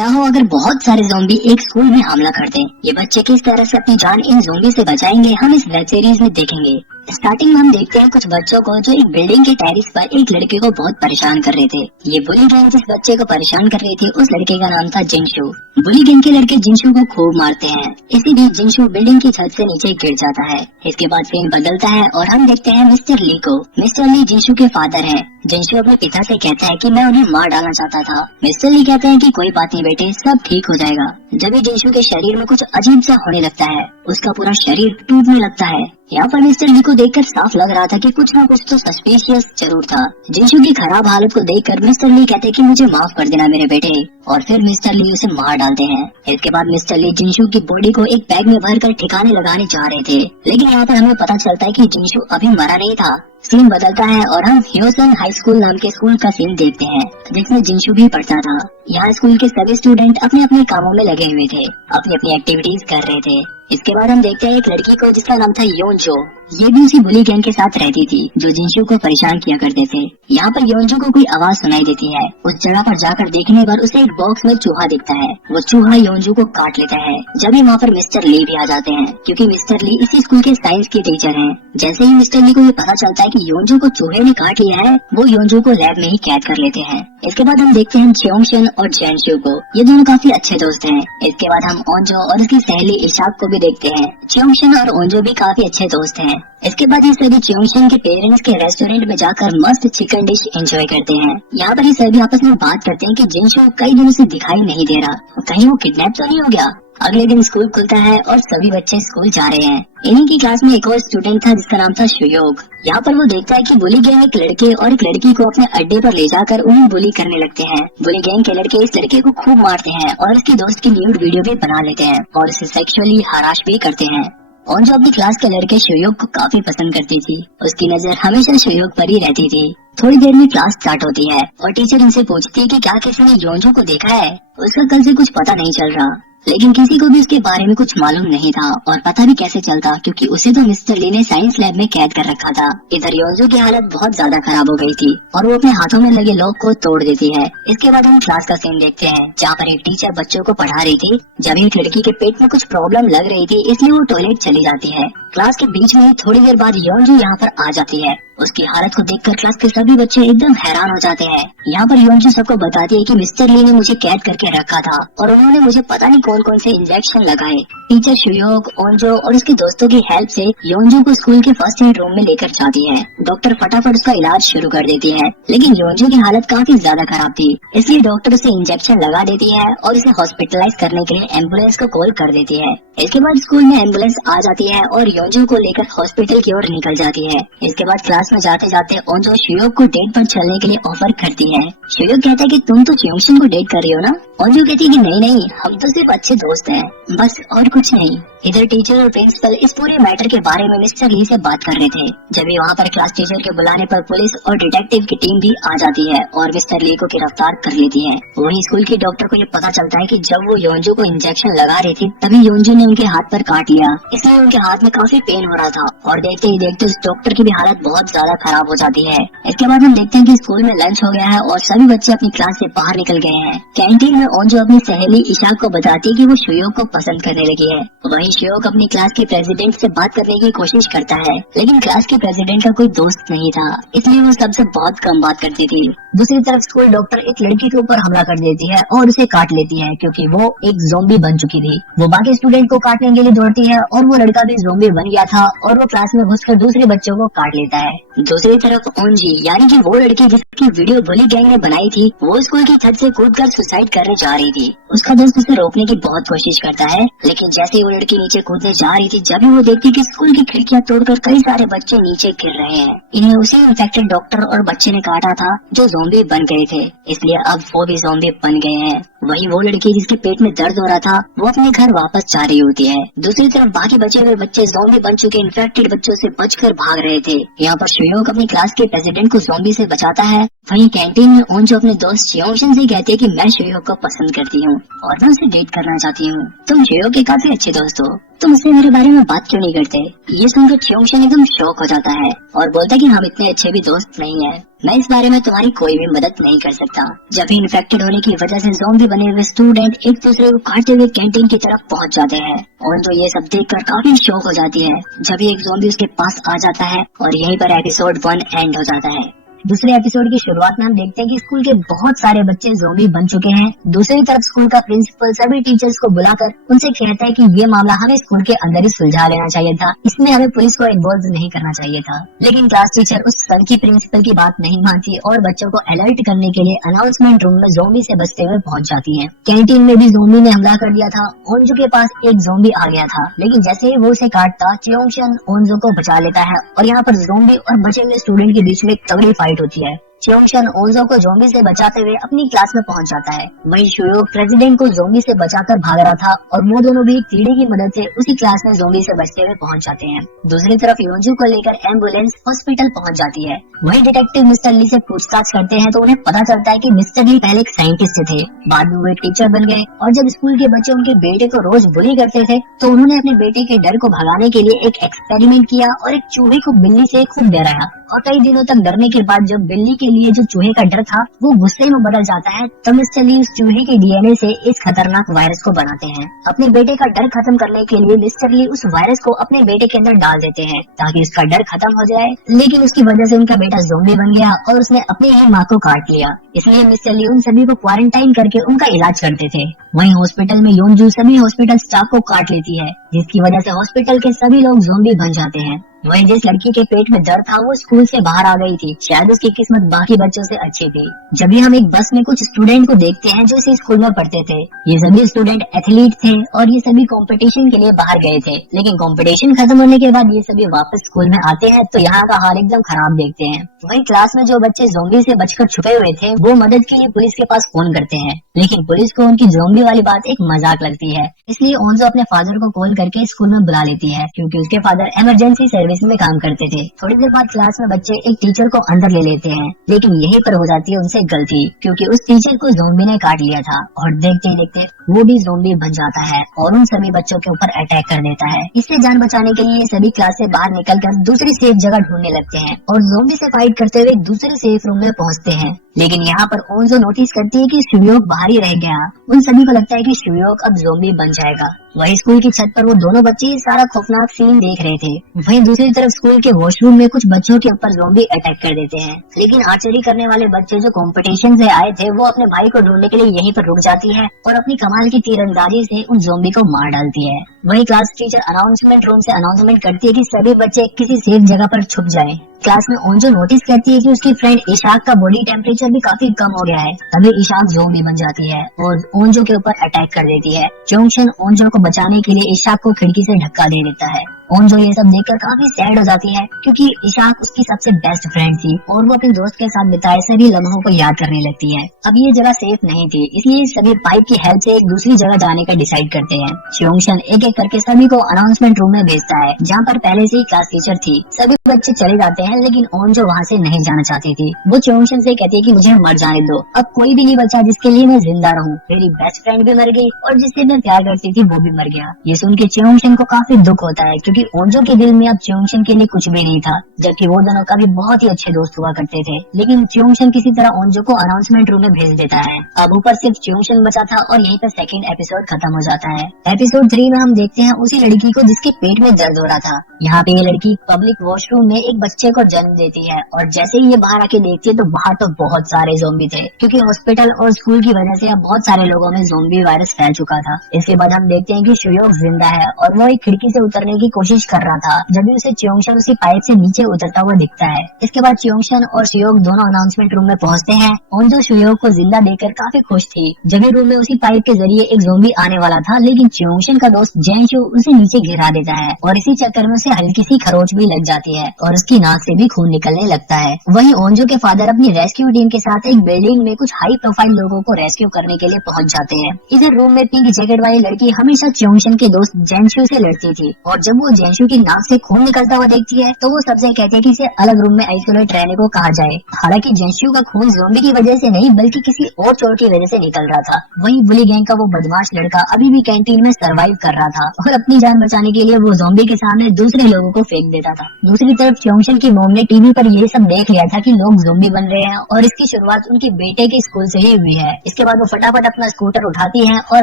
क्या हो अगर बहुत सारे ज़ॉम्बी एक स्कूल में हमला कर दें? ये बच्चे किस तरह से अपनी जान इन ज़ॉम्बी से बचाएंगे, हम इस वेब सीरीज में देखेंगे। स्टार्टिंग में हम देखते हैं कुछ बच्चों को जो एक बिल्डिंग के टेरेस पर एक लड़के को बहुत परेशान कर रहे थे। ये बुली गैंग जिस बच्चे को परेशान कर रही थी उस लड़के का नाम था जिंशु। बुली गैंग के लड़के जिंशु को खूब मारते हैं। इसी बीच जिंशु बिल्डिंग की छत से नीचे गिर जाता है। इसके बाद सीन बदलता है और हम देखते हैं मिस्टर ली को। मिस्टर ली जिंशु के फादर हैं। जिंशु अपने पिता से कहता है कि मैं उन्हें मार डालना चाहता था। मिस्टर ली कहते हैं कि कोई बात नहीं बेटे, सब ठीक हो जाएगा। जब भी जिंशु के शरीर में कुछ अजीब सा होने लगता है, उसका पूरा शरीर टूटने लगता है। यहाँ पर मिस्टर ली को देखकर साफ लग रहा था कि कुछ न कुछ तो सस्पिशियस जरूर था। जिंशु की खराब हालत को देखकर मिस्टर ली कहते हैं कि मुझे माफ कर देना मेरे बेटे, और फिर मिस्टर ली उसे मार डालते हैं। इसके बाद मिस्टर ली जिंशु की बॉडी को एक बैग में भरकर ठिकाने लगाने जा रहे थे, लेकिन यहाँ पर हमें पता चलता है कि जिंशु अभी मरा नहीं था। सीन बदलता है और हम ह्योसन हाई स्कूल नाम के स्कूल का सीन देखते हैं जिसमें जिंशु भी पढ़ता था। यहाँ स्कूल के सभी स्टूडेंट अपने अपने कामों में लगे हुए थे, अपनी अपनी एक्टिविटीज कर रहे थे। इसके बाद हम देखते हैं एक लड़की को जिसका नाम था योनजो। ये भी उसी बुली गैंग के साथ रहती थी जो जिंशु को परेशान किया करते थे। यहाँ पर योनजो को कोई आवाज सुनाई देती है। उस जगह पर जाकर देखने पर उसे एक बॉक्स में चूहा दिखता है। वो चूहा योनजो को काट लेता है। जब ही वहाँ पर मिस्टर ली भी आ जाते हैं, क्योंकि मिस्टर ली इसी स्कूल के साइंस के टीचर हैं। जैसे ही मिस्टर ली को ये पता चलता है कि योनजो को चूहे ने काट लिया है, वो योनजो को लैब में ही कैद कर लेते हैं। इसके बाद हम देखते हैं च्योंगशन और जेनशु को। ये दोनों काफी अच्छे दोस्त हैं। इसके बाद हम ओंजो और उसकी सहेली इशाक को भी देखते हैं। च्योंगशन और ओंजो भी काफी अच्छे दोस्त हैं। इसके बाद ये सभी च्योंगशन के पेरेंट्स के रेस्टोरेंट में जाकर मस्त चिकन डिश एंजॉय करते हैं। यहाँ पर ये सभी आपस में बात करते हैं कि जिंशु कई दिनों से दिखाई नहीं दे रहा, कहीं वो किडनैप तो नहीं हो गया। अगले दिन स्कूल खुलता है और सभी बच्चे स्कूल जा रहे हैं। इन्हीं की क्लास में एक और स्टूडेंट था जिसका नाम था शुयोग। यहाँ पर वो देखता है कि बुली गैंग एक लड़के और एक लड़की को अपने अड्डे पर ले जाकर उन्हें बुली करने लगते हैं। बुली गैंग के लड़के इस लड़के को खूब मारते हैं और उसके दोस्त की न्यूड वीडियो भी बना लेते हैं और उसे सेक्सुअली हरास भी करते हैं। और जो अपनी क्लास के लड़के शुयोग को काफी पसंद करती थी, उसकी नजर हमेशा शुयोग पर ही रहती थी। थोड़ी देर में क्लास स्टार्ट होती है और टीचर इनसे पूछती है कि क्या किसी ने योनजो को देखा है। उसका कल से कुछ पता नहीं चल रहा, लेकिन किसी को भी उसके बारे में कुछ मालूम नहीं था। और पता भी कैसे चलता, क्योंकि उसे तो मिस्टर ली ने साइंस लैब में कैद कर रखा था। इधर योनजो की हालत बहुत ज्यादा खराब हो गई थी और वो अपने हाथों में लगे लॉक को तोड़ देती है। इसके बाद हम क्लास का सीन देखते हैं जहाँ पर एक टीचर बच्चों को पढ़ा रही थी। जब एक लड़की के पेट में कुछ प्रॉब्लम लग रही थी, इसलिए वो टॉयलेट चली जाती है। क्लास के बीच में ही थोड़ी देर बाद योनजो यहाँ पर आ जाती है। उसकी हालत को देखकर क्लास के सभी बच्चे एकदम हैरान हो जाते हैं। यहाँ पर योनजो सबको बताती है कि मिस्टर ली ने मुझे कैद करके रखा था और उन्होंने मुझे पता नहीं कौन कौन से इंजेक्शन लगाए। टीचर शुयोग, ओंजो और उसके दोस्तों की हेल्प से योनजो को स्कूल के फर्स्ट एड रूम में लेकर जाती है। डॉक्टर फटाफट उसका इलाज शुरू कर देती है, लेकिन योनजो की हालत काफी ज्यादा खराब थी, इसलिए डॉक्टर उसे इंजेक्शन लगा देती है और उसे हॉस्पिटलाइज करने के लिए एम्बुलेंस को कॉल कर देती है। इसके बाद स्कूल में एम्बुलेंस आ जाती है और योनजो को लेकर हॉस्पिटल की ओर निकल जाती है। इसके बाद क्लास में जाते जाते ओंजो शुयोग को डेट पर चलने के लिए ऑफर करती है। शुयोग कहता है कि तुम तो च्योंगशन को डेट कर रही हो ना। ओंजो कहती है कि नहीं नहीं, हम तो सिर्फ अच्छे दोस्त हैं, बस और कुछ नहीं। इधर टीचर और प्रिंसिपल इस पूरे मैटर के बारे में मिस्टर ली से बात कर रहे थे। जब भी वहाँ पर क्लास टीचर के बुलाने पर पुलिस और डिटेक्टिव की टीम भी आ जाती है और मिस्टर ली को गिरफ्तार कर लेती है। वहीं स्कूल की डॉक्टर को ये पता चलता है कि जब वो योनजो को इंजेक्शन लगा रही थी, तभी योनजो ने उनके हाथ पर काट लिया, इसलिए उनके हाथ में काफी पेन हो रहा था। और देखते ही देखते उस डॉक्टर की भी हालत बहुत ज्यादा खराब हो जाती है। इसके बाद हम देखते हैं कि स्कूल में लंच हो गया है और सभी बच्चे अपनी क्लास से बाहर निकल गए हैं। कैंटीन में ओंजो अपनी सहेली इशाक को बताती है कि वो शुयोग को पसंद करने लगी है। वहीं शुयोग अपनी क्लास के प्रेसिडेंट से बात करने की कोशिश करता है, लेकिन क्लास के प्रेसिडेंट का कोई दोस्त नहीं था, इसलिए वो सबसे बहुत कम बात करती थी। दूसरी तरफ स्कूल डॉक्टर एक लड़की के ऊपर हमला कर देती है और उसे काट लेती है, क्योंकि वो एक ज़ॉम्बी बन चुकी थी। वो बाकी स्टूडेंट को काटने के लिए दौड़ती है और वो लड़का भी ज़ॉम्बी बन गया था और वो क्लास में घुसकर दूसरे बच्चों को काट लेता है। दूसरी तरफ ओंजी, यानी कि वो लड़की जिसकी वीडियो बुली गैंग ने बनाई थी, वो स्कूल की छत से कूदकर सुसाइड करने जा रही थी। उसका दोस्त उसे रोकने की बहुत कोशिश करता है, लेकिन जैसे ही वो लड़की नीचे कूदने जा रही थी, जब वो देखती कि स्कूल की खिड़कियां तोड़कर कई सारे बच्चे नीचे गिर रहे हैं। इन्हें उसी इन्फेक्टेड डॉक्टर और बच्चे ने काटा था जो ज़ॉम्बी बन गए थे, इसलिए अब वो भी ज़ॉम्बी बन गए हैं। वहीं वो लड़की जिसके पेट में दर्द हो रहा था, वो अपने घर वापस जा रही होती है। दूसरी तरफ बाकी बचे हुए बच्चे ज़ॉम्बी बन चुके इन्फेक्टेड बच्चों से बचकर भाग रहे थे। यहाँ पर शुयोग अपनी क्लास के प्रेसिडेंट को ज़ॉम्बी से बचाता है। वहीं कैंटीन में ओंजो अपने दोस्त च्योंगशन से कहती है कि मैं शुयोग को पसंद करती हूँ। और मैं उसे डेट करना चाहती हूँ। तुम शियो के काफी अच्छे दोस्त हो, तुम उससे मेरे बारे में बात क्यों नहीं करते? ये सुनकर च्योंगशन एकदम शॉक हो जाता है और बोलता है कि हम इतने अच्छे भी दोस्त नहीं है, मैं इस बारे में तुम्हारी कोई भी मदद नहीं कर सकता। जब भी इन्फेक्टेड होने की वजह से ज़ॉम्बी बने हुए स्टूडेंट एक दूसरे को काटते हुए कैंटीन की तरफ पहुंच जाते हैं और तो ये सब देखकर काफी शॉक हो जाती है जब एक ज़ॉम्बी उसके पास आ जाता है और यहीं पर एपिसोड 1 एंड हो जाता है। दूसरे एपिसोड की शुरुआत में हम देखते हैं कि स्कूल के बहुत सारे बच्चे ज़ॉम्बी बन चुके हैं। दूसरी तरफ स्कूल का प्रिंसिपल सभी टीचर्स को बुलाकर उनसे कहता है कि ये मामला हमें स्कूल के अंदर ही सुलझा लेना चाहिए था, इसमें हमें पुलिस को इन्वॉल्व नहीं करना चाहिए था। लेकिन क्लास टीचर उस सन की प्रिंसिपल की बात नहीं मानती और बच्चों को अलर्ट करने के लिए अनाउंसमेंट रूम में ज़ॉम्बी से बचते हुए पहुंच जाती है। कैंटीन में भी ज़ॉम्बी ने हमला कर दिया था। ओंजो के पास एक ज़ॉम्बी आ गया था, लेकिन जैसे ही वो उसे काटता च्योंगशन ओंजो को बचा लेता है और यहाँ पर ज़ॉम्बी और बचे हुए स्टूडेंट के बीच में तगड़ी फाइट होती है। च्योंगशन ओंजो को ज़ॉम्बी से बचाते हुए अपनी क्लास में पहुंच जाता है। वहीं शुयोग प्रेसिडेंट को ज़ॉम्बी से बचाकर भाग रहा था और वो दोनों भी कीड़े की मदद से उसी क्लास में ज़ॉम्बी से बचते हुए पहुंच जाते हैं। दूसरी तरफ योंजू को लेकर एम्बुलेंस हॉस्पिटल पहुंच जाती है। वहीं डिटेक्टिव मिस्टर ली से पूछताछ करते हैं तो उन्हें पता चलता है कि मिस्टर ली पहले एक साइंटिस्ट थे, बाद में वो एक टीचर बन गए और जब स्कूल के बच्चे उनके बेटे को रोज बुली करते थे तो उन्होंने अपने बेटे के डर को भगाने के लिए एक एक्सपेरिमेंट किया और एक चूहे को बिल्ली से खूब डराया और कई दिनों तक डरने के बाद जब बिल्ली के लिए जो चूहे का डर था वो गुस्से में बदल जाता है तो मिस्टर ली उस चूहे के डीएनए से इस खतरनाक वायरस को बनाते हैं। अपने बेटे का डर खत्म करने के लिए मिस्टर ली उस वायरस को अपने बेटे के अंदर डाल देते हैं ताकि उसका डर खत्म हो जाए, लेकिन उसकी वजह से उनका बेटा ज़ॉम्बी बन गया और उसने अपनी ही माँ को काट लिया। इसलिए मिस्टर ली उन सभी को क्वारंटाइन करके उनका इलाज करते थे। वहीं हॉस्पिटल में योंजू सभी हॉस्पिटल स्टाफ को काट लेती है जिसकी वजह से हॉस्पिटल के सभी लोग ज़ॉम्बी बन जाते हैं। वहीं जिस लड़की के पेट में दर्द था वो स्कूल से बाहर आ गई थी, शायद उसकी किस्मत बाकी बच्चों से अच्छी थी। जब भी हम एक बस में कुछ स्टूडेंट को देखते हैं जो इसी स्कूल में पढ़ते थे, ये सभी स्टूडेंट एथलीट थे और ये सभी कंपटीशन के लिए बाहर गए थे, लेकिन कंपटीशन खत्म होने के बाद ये सभी वापस स्कूल में आते हैं तो यहाँ का हाल एकदम खराब देखते हैं। वहीं क्लास में जो बच्चे ज़ॉम्बी से बचकर छुपे हुए थे वो मदद के लिए पुलिस के पास फोन करते हैं, लेकिन पुलिस को उनकी ज़ॉम्बी वाली बात एक मजाक लगती है, इसलिए ओंजो अपने फादर को कॉल करके स्कूल में बुला लेती है क्योंकि उसके फादर इमरजेंसी सर्विस में काम करते थे। थोड़ी देर बाद क्लास में बच्चे एक टीचर को अंदर ले लेते हैं, लेकिन यहीं पर हो जाती है उनसे गलती क्योंकि उस टीचर को ज़ॉम्बी ने काट लिया था और देखते ही देखते वो भी ज़ॉम्बी बन जाता है और उन सभी बच्चों के ऊपर अटैक कर देता है। इससे जान बचाने के लिए सभी क्लास से बाहर निकलकर दूसरी सेफ जगह ढूंढने लगते हैं और ज़ॉम्बी से फाइट करते हुए दूसरे सेफ रूम में पहुंचते हैं। लेकिन यहाँ पर ओंजो नोटिस करती है कि शुयोग बाहर ही रह गया। उन सभी को लगता है कि शुयोग अब ज़ॉम्बी बन जाएगा। वहीं स्कूल की छत पर वो दोनों बच्चे सारा खौफनाक सीन देख रहे थे। वहीं दूसरी तरफ स्कूल के वॉशरूम में कुछ बच्चों के ऊपर ज़ॉम्बी अटैक कर देते हैं, लेकिन आर्चरी करने वाले बच्चे जो कंपटीशन से आए थे वो अपने भाई को ढूंढने के लिए यहीं पर रुक जाती है और अपनी कमाल की तीरंदाजी से उन ज़ॉम्बी को मार डालती है। वहीं क्लास टीचर अनाउंसमेंट रूम से अनाउंसमेंट करती है कि सभी बच्चे किसी सेफ जगह पर छुप जाएं। क्लास में ओंजो नोटिस करती है कि उसकी फ्रेंड इशाक का बॉडी टेम्परेचर भी काफी कम हो गया है, तभी इशाक ज़ॉम्बी बन जाती है और ओंजो के ऊपर अटैक कर देती है। च्योंगशन ओंजो को बचाने के लिए इशाक को खिड़की से धक्का दे देता है। ओंजो ये सब देखकर काफी सैड हो जाती है क्योंकि इशाक उसकी सबसे बेस्ट फ्रेंड थी और वो अपने दोस्त के साथ बिताए सभी लम्हों को याद करने लगती है। अब ये जगह सेफ नहीं थी, इसलिए सभी पाइप की हेल्प से एक दूसरी जगह जाने का डिसाइड करते हैं। च्योंगशन एक एक करके सभी को अनाउंसमेंट रूम में भेजता है जहाँ पर पहले से ही क्लास टीचर थी। सभी बच्चे चले जाते हैं लेकिन ओंजो वहाँ से नहीं जाना चाहती थी। वो च्योंगशन से कहती है कि मुझे मर जाने दो, अब कोई भी नहीं बचा जिसके लिए मैं जिंदा रहूं। मेरी बेस्ट फ्रेंड भी मर गई और जिससे मैं प्यार करती थी वो भी मर गया। ये सुन के च्योंगशन को काफी दुख होता है क्योंकि ओंजो के दिल में अब च्योंगशन के लिए कुछ भी नहीं था, जबकि वो दोनों कभी बहुत ही अच्छे दोस्त हुआ करते थे। लेकिन च्योंगशन किसी तरह ओंजो को अनाउंसमेंट रूम में भेज देता है। अब ऊपर सिर्फ च्योंगशन बचा था और यहीं पर सेकंड एपिसोड खत्म हो जाता है। एपिसोड 3 में हम देखते हैं उसी लड़की को जिसके पेट में दर्द हो रहा था। यहाँ पे ये लड़की पब्लिक वॉशरूम में एक बच्चे को जन्म देती है और जैसे ही ये बाहर आके देखती है तो बाहर तो बहुत सारे ज़ॉम्बी थे क्योंकि हॉस्पिटल और स्कूल की वजह से अब बहुत सारे लोगों में ज़ॉम्बी वायरस फैल चुका था। इसके बाद हम देखते हैं कि शुयोग जिंदा है और वो एक खिड़की से उतरने की कोशिश कर रहा था जब भी उसे च्योंगशन उसी पाइप से नीचे उतरता हुआ दिखता है। इसके बाद च्योंगशन और शुयोग दोनों अनाउंसमेंट रूम में पहुंचते हैं। ओंजो शुयोग को जिंदा देखकर काफी खुश थी। जब रूम में उसी पाइप के जरिए एक ज़ॉम्बी आने वाला था, लेकिन च्योंगशन का दोस्त जेंशु उसे नीचे गिरा देता है और इसी चक्कर में उसे हल्की सी खरोच भी लग जाती है और उसकी नाक से भी खून निकलने लगता है। वहीं ओंजो के फादर अपनी रेस्क्यू टीम के साथ एक बिल्डिंग में कुछ हाई प्रोफाइल लोगों को रेस्क्यू करने के लिए पहुंच जाते हैं। इधर रूम में पिंक जैकेट वाली लड़की हमेशा च्योंगशन के दोस्त जेंशु से लड़ती थी और जब वो जेंशु की नाक से खून निकलता हुआ देखती है तो वो सबसे कहती है कि इसे अलग रूम में आइसोलेट रहने को कहा जाए। हालांकि जेंशु का खून ज़ोंबी की वजह से नहीं बल्कि किसी और चोर की वजह से निकल रहा था। वहीं बुली गैंग का वो बदमाश लड़का अभी भी कैंटीन में सरवाइव कर रहा था और अपनी जान बचाने के लिए वो ज़ोंबी के सामने दूसरे लोगों को फेंक देता था। दूसरी तरफ च्योंगशन की मॉम ने टीवी पर ये सब देख लिया था कि लोग ज़ोंबी बन रहे हैं और इसकी शुरुआत उनके बेटे के स्कूल से ही हुई है। इसके बाद वो फटाफट अपना स्कूटर उठाती है और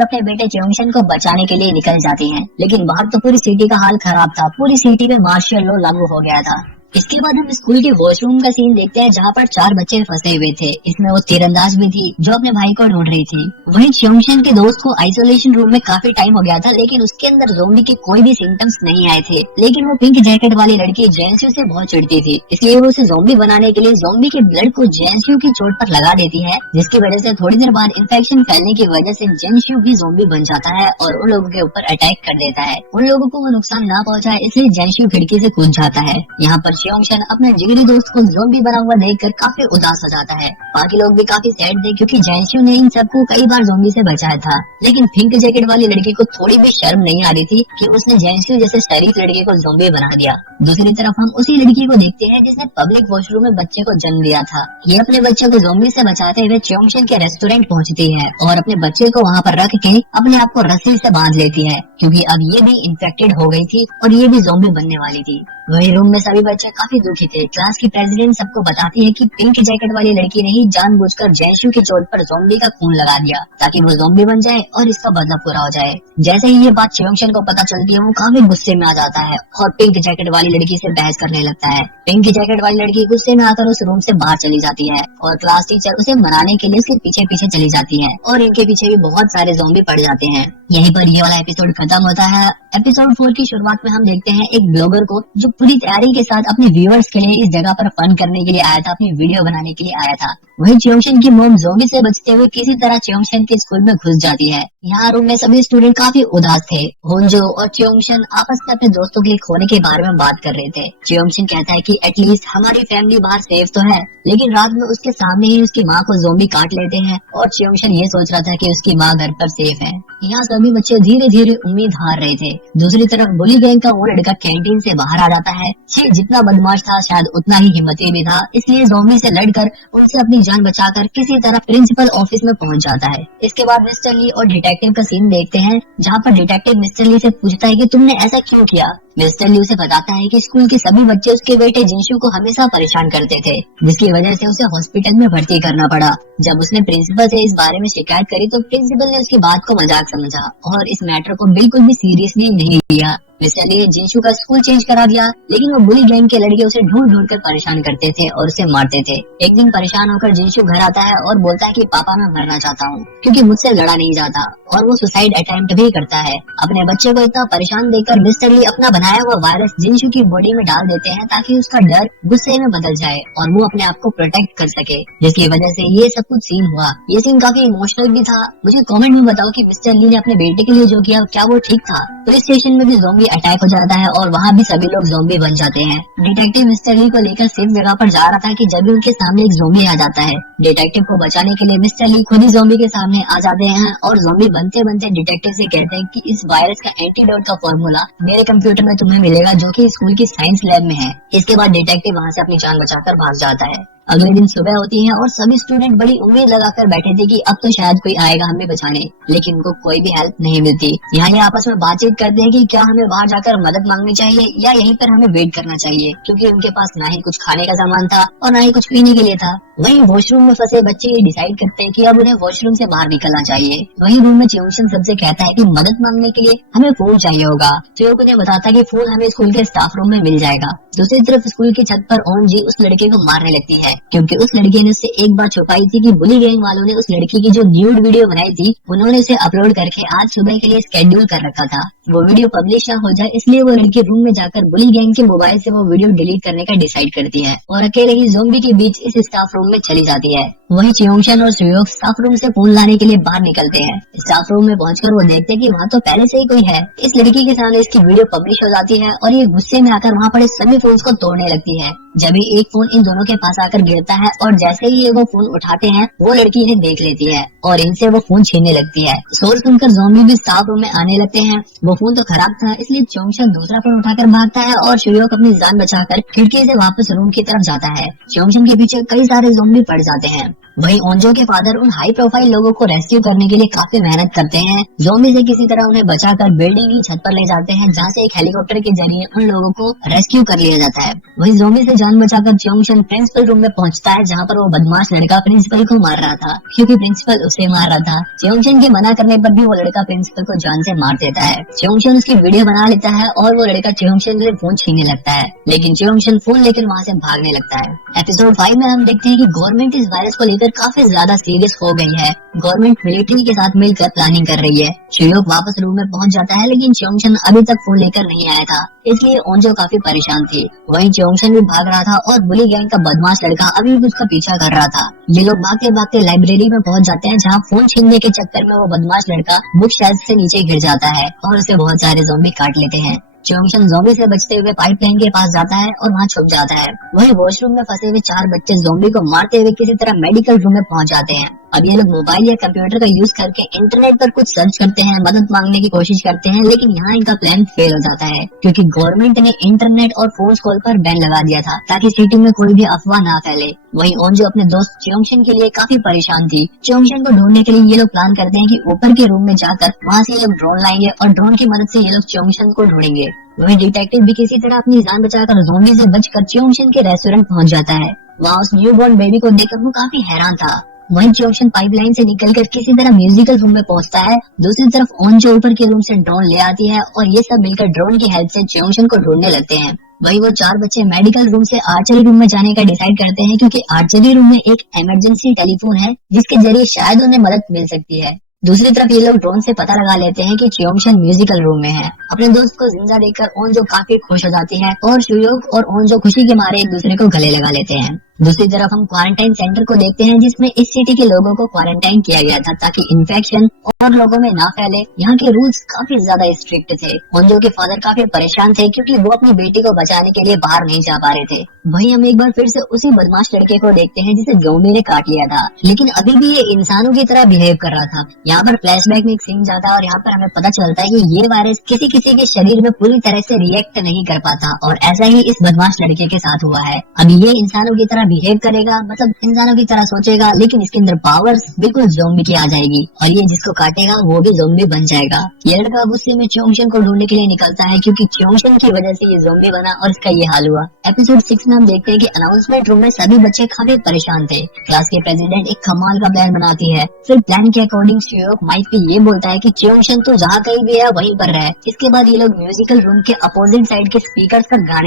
अपने बेटे च्योंगशन को बचाने के लिए निकल जाती है। लेकिन बाहर तो पूरी सिटी का हाल खराब था, पूरी सिटी में मार्शल लॉ लागू हो गया था। इसके बाद हम स्कूल के वॉशरूम का सीन देखते हैं जहाँ पर 4 बच्चे फंसे हुए थे। इसमें वो तीरंदाज भी थी जो अपने भाई को ढूंढ रही थी। वहीं च्योंगशन के दोस्त को आइसोलेशन रूम में काफी टाइम हो गया था लेकिन उसके अंदर ज़ोंबी के कोई भी सिम्टम्स नहीं आए थे। लेकिन वो पिंक जैकेट वाली लड़की जेंशु से बहुत चिढ़ती थी, इसलिए वो उसे ज़ोंबी बनाने के लिए ज़ोंबी के ब्लड को जेंशु की चोट पर लगा देती है, जिसकी वजह से थोड़ी देर बाद इन्फेक्शन फैलने की वजह से जेंशु भी ज़ोंबी बन जाता है और उन लोगों के ऊपर अटैक कर देता है। उन लोगों को वो नुकसान ना पहुँचाए इसलिए जेंशु खिड़की से कूद जाता है। यहाँ पर च्योंगशन अपने जिगरी दोस्त को ज़ोंबी बना हुआ देखकर काफी उदास हो जाता है। बाकी लोग भी काफी सैड थे क्योंकि जेंशु ने इन सबको कई बार ज़ोंबी से बचाया था। लेकिन पिंक जैकेट वाली लड़की को थोड़ी भी शर्म नहीं आ रही थी कि उसने जेंशु जैसे शरीफ लड़के को ज़ोंबी बना दिया। दूसरी तरफ हम उसी लड़की को देखते हैं जिसने पब्लिक वॉशरूम में बच्चे को जन्म दिया था। ये अपने बच्चे को ज़ोंबी से बचाते हुए च्योंगशन के रेस्टोरेंट पहुँचती है और अपने बच्चे को वहाँ पर रख के अपने आप को रस्सी से बांध लेती है क्योंकि अब ये भी इन्फेक्टेड हो गई थी और ये भी ज़ोंबी बनने वाली थी। वही रूम में सभी बच्चे काफी दुखी थे। क्लास की प्रेसिडेंट सबको बताती है कि पिंक जैकेट वाली लड़की ने ही जानबूझकर जेंशु की चोट पर ज़ोंबी का खून लगा दिया ताकि वो ज़ोंबी बन जाए और इसका बदला पूरा हो जाए। जैसे ही ये बात च्योंगशन को पता चलती है वो काफी गुस्से में आ जाता है और पिंक जैकेट वाली लड़की से बहस करने लगता है। पिंक जैकेट वाली लड़की गुस्से में आकर उस रूम से बाहर चली जाती है और क्लास टीचर उसे मनाने के लिए उसके पीछे पीछे चली जाती है और इनके पीछे भी बहुत सारे ज़ोंबी पड़ जाते हैं। यहीं पर ये वाला एपिसोड खत्म होता है। एपिसोड 4 की शुरुआत में हम देखते हैं एक ब्लॉगर को जो पूरी तैयारी के साथ अपने व्यूअर्स के लिए इस जगह पर फन करने के लिए आया था, अपनी वीडियो बनाने के लिए आया था। वही च्योंगशन की मॉम ज़ोंबी से बचते हुए किसी तरह च्योंगशन के स्कूल में घुस जाती है। यहाँ रूम में सभी स्टूडेंट काफी उदास थे। होंजो और च्योंगशन आपस में अपने दोस्तों के खोने के बारे में बात कर रहे थे। च्योंगशन कहता है कि एटलीस्ट हमारी फैमिली बाहर सेफ तो है, लेकिन रात में उसके सामने ही उसकी माँ को ज़ोंबी काट लेते हैं और च्योंगशन ये सोच रहा था कि उसकी माँ घर पर सेफ है। यहाँ सभी बच्चे धीरे धीरे उम्मीद हार रहे थे। दूसरी तरफ बुली गैंग का वो लड़का कैंटीन से बाहर आ जाता है। ये जितना बदमाश था शायद उतना ही हिम्मती भी था, इसलिए ज़ोंबी से लड़कर उनसे अपनी जान बचाकर किसी तरह प्रिंसिपल ऑफिस में पहुंच जाता है। इसके बाद मिस्टर ली और डिटेक्टिव का सीन देखते हैं जहाँ पर डिटेक्टिव मिस्टर ली से पूछता है कि तुमने ऐसा क्यों किया। मिस्टर ली उसे बताता है कि स्कूल के सभी बच्चे उसके बेटे जिंशु को हमेशा परेशान करते थे, जिसकी वजह से उसे हॉस्पिटल में भर्ती करना पड़ा। जब उसने प्रिंसिपल से इस बारे में शिकायत करी तो प्रिंसिपल ने उसकी बात को मजाक समझा और इस मैटर को बिल्कुल भी सीरियसली नहीं लिया। मिस्टर ली ने जिंशु का स्कूल चेंज करा दिया, लेकिन वो बुली गैंग के लड़के उसे ढूंढ ढूंढ कर परेशान करते थे और उसे मारते थे। एक दिन परेशान होकर जिंशु घर आता है और बोलता है कि पापा मैं मरना चाहता हूँ क्योंकि मुझसे लड़ा नहीं जाता, और वो सुसाइड अटेम्प्ट भी करता है। अपने बच्चे को इतना परेशान देखकर मिस्टर ली अपना बनाया हुआ वायरस जिंशु की बॉडी में डाल देते हैं ताकि उसका डर गुस्से में बदल जाए और वो अपने आप को प्रोटेक्ट कर सके, जिसकी वजह से ये सब कुछ सीन हुआ। ये सीन काफी इमोशनल भी था। मुझे कमेंट में बताओ कि मिस्टर ली ने अपने बेटे के लिए जो किया क्या वो ठीक था। पुलिस स्टेशन में भी ज़ोंबी अटैक हो जाता है और वहाँ भी सभी लोग ज़ोंबी बन जाते हैं। डिटेक्टिव मिस्टर ली को लेकर सेफ जगह पर जा रहा था कि जब भी उनके सामने एक ज़ोंबी आ जाता है। डिटेक्टिव को बचाने के लिए मिस्टर ली खुद ही ज़ोंबी के सामने आ जाते हैं और ज़ोंबी बनते बनते डिटेक्टिव से कहते हैं कि इस वायरस का एंटीडोट का फॉर्मूला मेरे कंप्यूटर में तुम्हें मिलेगा जो कि स्कूल की साइंस लैब में है। इसके बाद डिटेक्टिव वहाँ से अपनी जान बचाकर भाग जाता है। अगले दिन सुबह होती है और सभी स्टूडेंट बड़ी उम्मीद लगाकर बैठे थे कि अब तो शायद कोई आएगा हमें बचाने, लेकिन उनको कोई भी हेल्प नहीं मिलती। यहाँ ये आपस में बातचीत करते हैं कि क्या हमें बाहर जाकर मदद मांगनी चाहिए या यहीं पर हमें वेट करना चाहिए, क्योंकि उनके पास ना ही कुछ खाने का सामान था और ना ही कुछ पीने के लिए था। वहीं वॉशरूम में फंसे बच्चे ये डिसाइड करते हैं कि अब उन्हें वॉशरूम से बाहर निकलना चाहिए। वहीं रूम में च्योंगशन सबसे कहता है कि मदद मांगने के लिए हमें फूल चाहिए होगा। च्योंग उन्हें बताता है कि फूल हमें स्कूल के स्टाफ रूम में मिल जाएगा। दूसरी तरफ स्कूल की छत पर ओन जी उस लड़के को मारने लगती है क्योंकि उस लड़के ने उससे एक बात छुपाई थी कि बुली गैंग वालों ने उस लड़की की जो न्यूड वीडियो बनाई थी उन्होंने उसे अपलोड करके आज सुबह के लिए स्केड्यूल कर रखा था। वो वीडियो पब्लिश ना हो जाए इसलिए वो लड़की रूम में जाकर बुली गैंग के मोबाइल से वो वीडियो डिलीट करने का डिसाइड करती है और अकेले ही ज़ोंबी के बीच इस स्टाफ रूम में चली जाती है। वही च्योंगशन और सुयोग स्टाफ रूम से फोन लाने के लिए बाहर निकलते हैं। स्टाफ रूम में पहुंचकर वो देखते हैं कि वहाँ तो पहले से ही कोई है। इस लड़की के सामने इसकी वीडियो पब्लिश हो जाती है और ये गुस्से में आकर वहाँ पड़े सभी फोन्स को तोड़ने लगती है। जब भी एक फोन इन दोनों के पास आकर गिरता है और जैसे ही ये वो फोन उठाते हैं वो लड़की इन्हें देख लेती है और इनसे वो फोन छीनने लगती है। शोर सुनकर ज़ॉम्बी भी स्टाफ रूम में आने लगते हैं। वो फोन तो खराब था इसलिए चोंगशन दूसरा फोन उठाकर भागता है और शुयोक अपनी जान बचाकर खिड़की से वापस रूम की तरफ जाता है। चोंगशन के पीछे कई सारे ज़ॉम्बी पड़ जाते हैं। वहीं ओंजो के फादर उन हाई प्रोफाइल लोगों को रेस्क्यू करने के लिए काफी मेहनत करते हैं। ज़ॉम्बी से किसी तरह उन्हें बचाकर बिल्डिंग की छत पर ले जाते हैं जहां से एक हेलीकॉप्टर के जरिए उन लोगों को रेस्क्यू कर लिया जाता है। वहीं ज़ॉम्बी से जान बचाकर चोंगशन प्रिंसिपल रूम में पहुंचता है जहां पर वो बदमाश लड़का प्रिंसिपल को मार रहा था क्योंकि प्रिंसिपल उसे मार रहा था। चोंगशन के मना करने पर भी वो लड़का प्रिंसिपल को जान से मार देता है। चोंगशन उसकी वीडियो बना लेता है और वो लड़का चोंगशन से फोन छीनने लगता है लेकिन चोंगशन फोन लेकर वहाँ से भागने लगता है। एपिसोड 5 में हम देखते हैं कि गवर्नमेंट इस वायरस को लेकर काफी ज्यादा सीरियस हो गई है। गवर्नमेंट मिलिट्री के साथ मिलकर प्लानिंग कर रही है। शुयोक वापस रूम में पहुंच जाता है लेकिन चोंगशन अभी तक फोन लेकर नहीं आया था इसलिए ओंजो काफी परेशान थी। वहीं चोंगशन भी भाग रहा था और बुली गैंग का बदमाश लड़का अभी भी उसका पीछा कर रहा था। ये लोग भागते भागते लाइब्रेरी में पहुंच जाते हैं जहाँ फोन छीनने के चक्कर में वो बदमाश लड़का बुक शेल्फ से नीचे गिर जाता है और उसे बहुत सारे ज़ॉम्बी काट लेते हैं। चोंगशन ज़ॉम्बी से बचते हुए पाइपलाइन के पास जाता है और वहाँ छुप जाता है। वहीं वॉशरूम में फंसे हुए 4 बच्चे ज़ॉम्बी को मारते हुए किसी तरह मेडिकल रूम में पहुंच जाते हैं। अब ये लोग मोबाइल या कंप्यूटर का यूज करके इंटरनेट पर कुछ सर्च करते हैं, मदद मांगने की कोशिश करते हैं लेकिन यहाँ इनका प्लान फेल हो जाता है क्योंकि गवर्नमेंट ने इंटरनेट और फोन कॉल पर बैन लगा दिया था ताकि सिटी में कोई भी अफवाह ना फैले। वहीं ओंजो अपने दोस्त चोंगशन के लिए काफी परेशान थी। चोंगशन को ढूंढने के लिए ये लोग प्लान करते हैं कि ऊपर के रूम में जाकर वहाँ से ये लोग ड्रोन लाएंगे और ड्रोन की मदद से ये लोग चोंगशन को ढूंढेंगे। वहीं डिटेक्टिव भी किसी तरह अपनी जान बचाकर ज़ॉम्बी से बचकर चोंगशन के रेस्टोरेंट पहुंच जाता है। वहाँ उस न्यूबॉर्न बेबी को देखकर वो काफी हैरान था। वहीं चोंगशन पाइपलाइन से निकलकर किसी तरह म्यूजिकल रूम में पहुंचता है। दूसरी तरफ ओंजो ऊपर के रूम से ड्रोन ले आती है और ये सब मिलकर ड्रोन की हेल्प से चोंगशन को ढूंढने लगते हैं। वहीं वो 4 बच्चे मेडिकल रूम से आर्चरी रूम में जाने का डिसाइड करते हैं क्योंकि आर्चरी रूम में एक इमरजेंसी टेलीफोन है जिसके जरिए शायद उन्हें मदद मिल सकती है। दूसरी तरफ ये लोग ड्रोन से पता लगा लेते हैं कि चोंगशन म्यूजिकल रूम में है। अपने दोस्त को जिंदा देखकर ओंजो काफी खुश हो जाती है और शुयोक और ओंजो खुशी के मारे एक दूसरे को गले लगा लेते हैं। दूसरी तरफ हम क्वारंटाइन सेंटर को देखते हैं जिसमें इस सिटी के लोगों को क्वारंटाइन किया गया था ताकि इन्फेक्शन और लोगों में ना फैले। यहाँ के रूल्स काफी ज्यादा स्ट्रिक्ट थे। ओंजो के फादर काफी परेशान थे क्योंकि वो अपनी बेटी को बचाने के लिए बाहर नहीं जा पा रहे थे। वहीं हम एक बार फिर से उसी बदमाश लड़के को देखते हैं जिसे ज़ॉम्बी ने काट लिया था लेकिन अभी भी ये इंसानों की तरह बिहेव कर रहा था। यहाँ पर फ्लैशबैक में एक सीन जाता है और यहाँ पर हमें पता चलता है कि ये वायरस किसी किसी के शरीर में पूरी तरह से रिएक्ट नहीं कर पाता और ऐसा ही इस बदमाश लड़के के साथ हुआ है। अभी ये इंसानों की तरह बिहेव करेगा, मतलब इंसानों की तरह सोचेगा लेकिन इसके अंदर पावर्स बिल्कुल ज़ॉम्बी की आ जाएगी और ये जिसको काटेगा वो भी ज़ॉम्बी बन जाएगा। ये लड़का गुस्से में चोंगशन को ढूंढने के लिए निकलता है क्योंकि चोंगशन की वजह से ये ज़ॉम्बी बना और इसका ये हाल हुआ। एपिसोड 6 में हम देखते हैं कि अनाउंसमेंट रूम में सभी बच्चे काफी परेशान थे। क्लास के प्रेसिडेंट एक कमाल का प्लान बनाती है। फिर प्लान के अकॉर्डिंग शुयोक माइक पे ये बोलता है कि चोंगशन तो जहाँ कहीं भी है वहीं पर रहे। इसके बाद ये लोग म्यूजिकल रूम के अपोजिट साइड के स्पीकर पर गाने